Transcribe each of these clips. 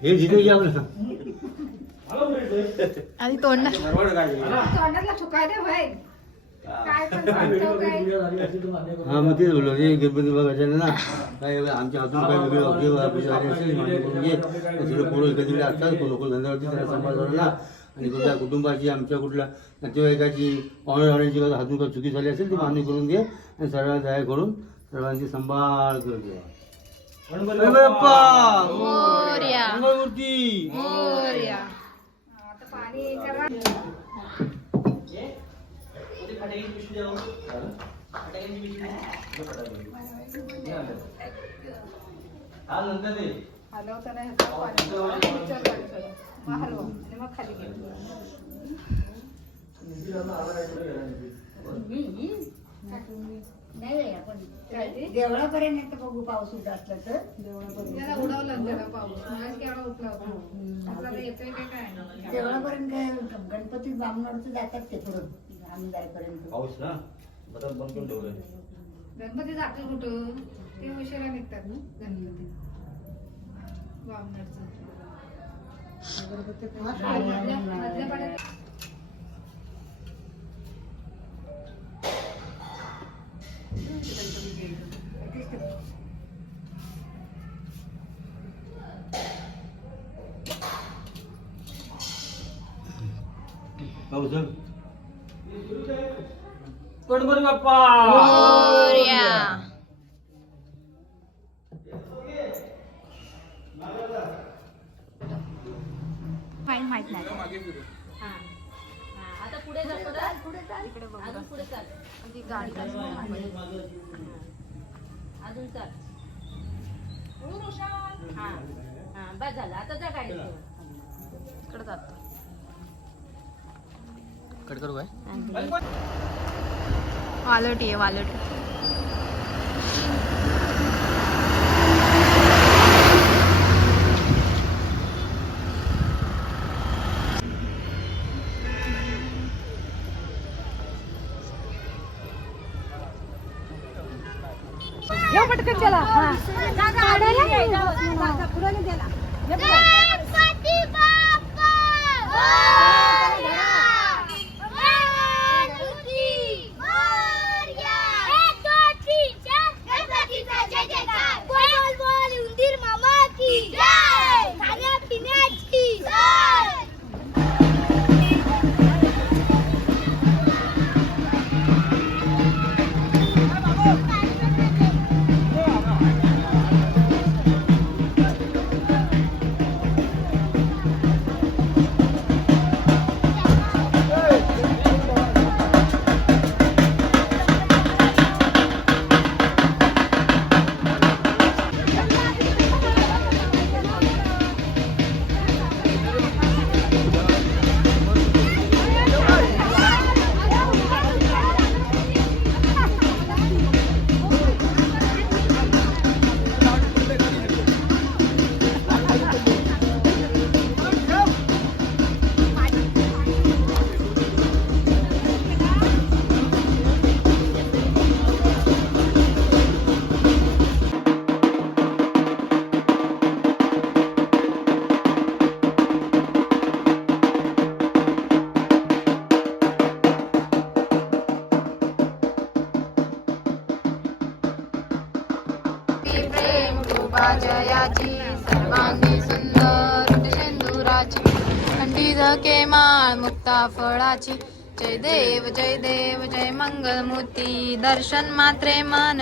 हे जिथे घ्या आधी तोंडात हा मग तेच बोललो हे गणपती बघायचे ना काय आमच्या हातून काय वेगळे सगळं पोरं एकत्र असतात लोक धंद्यावरती त्याला सांभाळला आणि कुठल्या कुटुंबाची आमच्या कुठल्या नातेवाईकाची पाहुण्याची हातून काय चुकी झाली असेल ती मान्य करून घे आणि सर्वांना दया करून सर्वांची सांभाळ करून घ्या. मंगळमूर्ती देवळापर्यंत बघू पाऊस उठा असला तर देवळापर्यंत काय गणपती बामणावरती जातात ते पुढं आम्ही जाईपर्यंत पाऊस ना बंद करून ठेवलं गणपती जाते कुठं ते उशिरा निघतात ना गणपती बामणाचं गणपती बाप्पा माहित नाही आता पुढे जा इकडे बघू अजून पुढे चाल ती गाडी अजून चाल हा हा बस झालं आता जा गाडी इकडे जातो कट करू काय वालोटी आहे वालोटी पटकन त्याला जयाची सर्वांगी सुंदर सिंदुराची कंठी झके माळ मुक्ता फळाची जय देव जय मंगलमूर्ती दर्शन मात्रे मन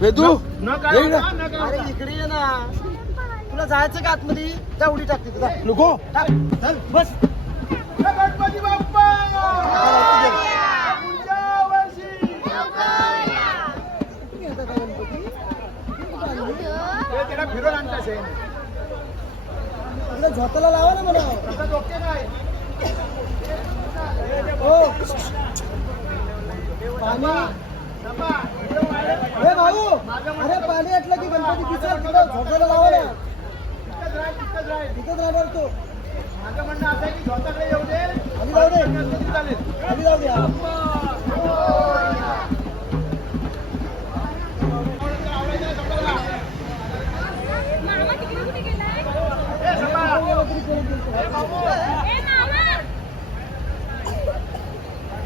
वेदू इकडे ये ना तुला जायचं का आतमध्ये जा उडी टाकते तुला नको चल बस गणपती बाप्पा फिरून म्हटलं झोताला लावा ना म्हणा. हो पाणी हे भाऊ अरे पाणी असलं की गणपती दिसेल तिथं झोताला लावा ना. तिथंच राहणार तो. माझं म्हणणं असं आहे की झोताकडे येऊ दे. आधी जाऊ दे. आधी जाऊ दे. मामा तिकडे कुठे गेलाय?